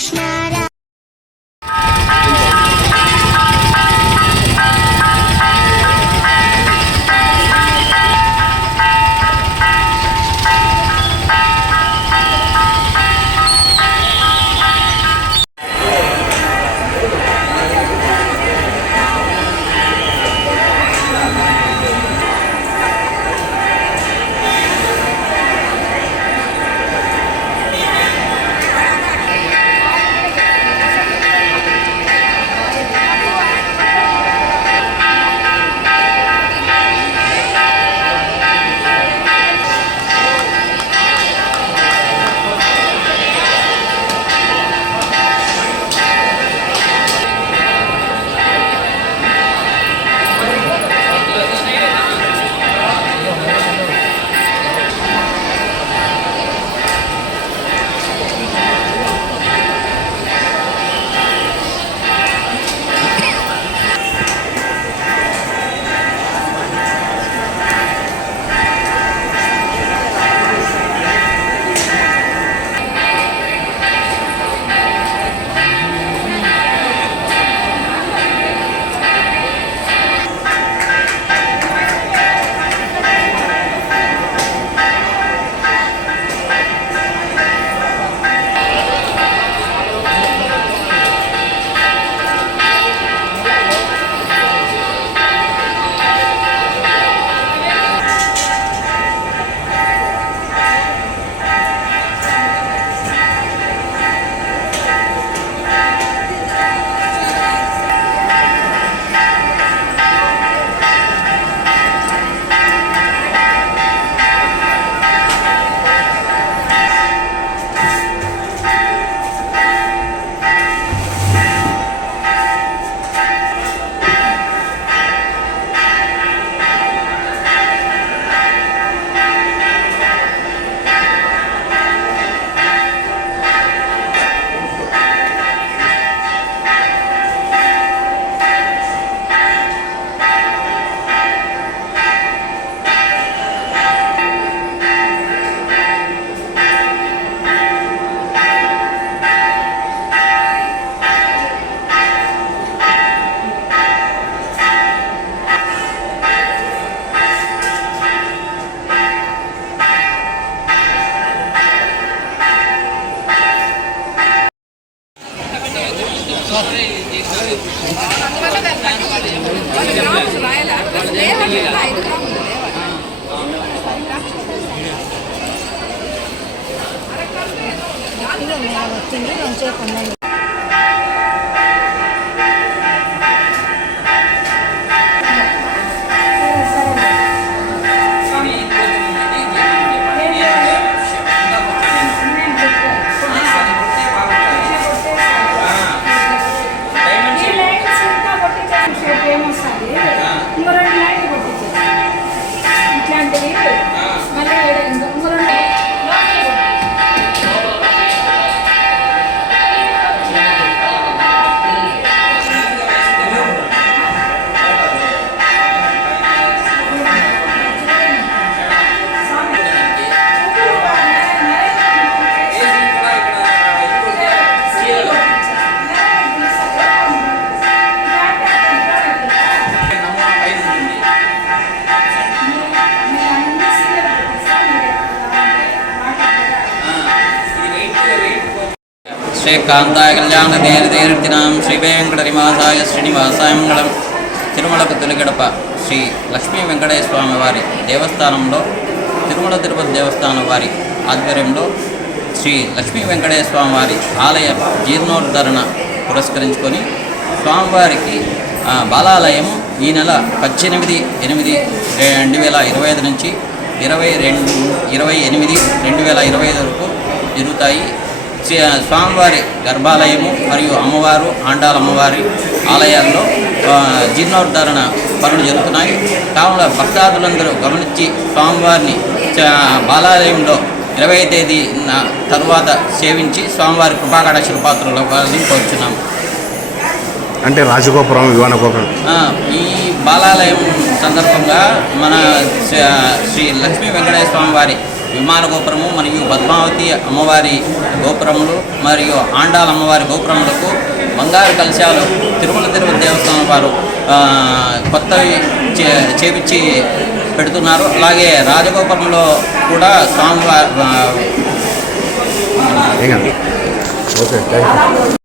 Krishna వచ్చింది మంచిగా పొందండి శ్రీకాంతాయ కళ్యాణ దేరదేర్తినాం శ్రీ వెంకటనివాసాయ శ్రీనివాసాయ మంగళం తిరుమలకు తొలిగడప శ్రీ లక్ష్మీ వెంకటేశ్వర స్వామి వారి దేవస్థానంలో తిరుమల తిరుపతి దేవస్థానం వారి ఆధ్వర్యంలో శ్రీ లక్ష్మీ వెంకటేశ్వర స్వామి వారి ఆలయ జీర్ణోద్ధరణ పురస్కరించుకొని స్వామివారికి బాలాలయం ఈ నెల పద్దెనిమిది ఎనిమిది రెండు వేల ఇరవై ఐదు నుంచి ఇరవై రెండు ఇరవై ఎనిమిది రెండు వేల ఇరవై ఐదు వరకు జరుగుతాయి. స్వామివారి గర్భాలయము మరియు అమ్మవారు ఆండాల అమ్మవారి ఆలయాల్లో జీర్ణోద్ధరణ పనులు జరుగుతున్నాయి. కావున భక్తాదులందరూ గమనించి స్వామివారిని బాలాలయంలో ఇరవై తేదీ తరువాత సేవించి స్వామివారి కృపాకటాక్షల పాత్రలు కోరుచున్నాము అంటే రాజగోపురం విమానగోపురం. ఆ, ఈ బాలాలయం సందర్భంగా మన శ్రీ- శ్రీ లక్ష్మీ వెంకటేశ్వర స్వామి వారి విమాన గోపురము మరియు పద్మావతి అమ్మవారి గోపురములు మరియు ఆండాల అమ్మవారి గోపురములకు బంగారు కలశాలు తిరుమల తిరుపతి దేవస్థానం వారు కొత్తవి చే చేపించి పెడుతున్నారు. అలాగే రాజగోపురంలో కూడా స్వామివారి ఓకే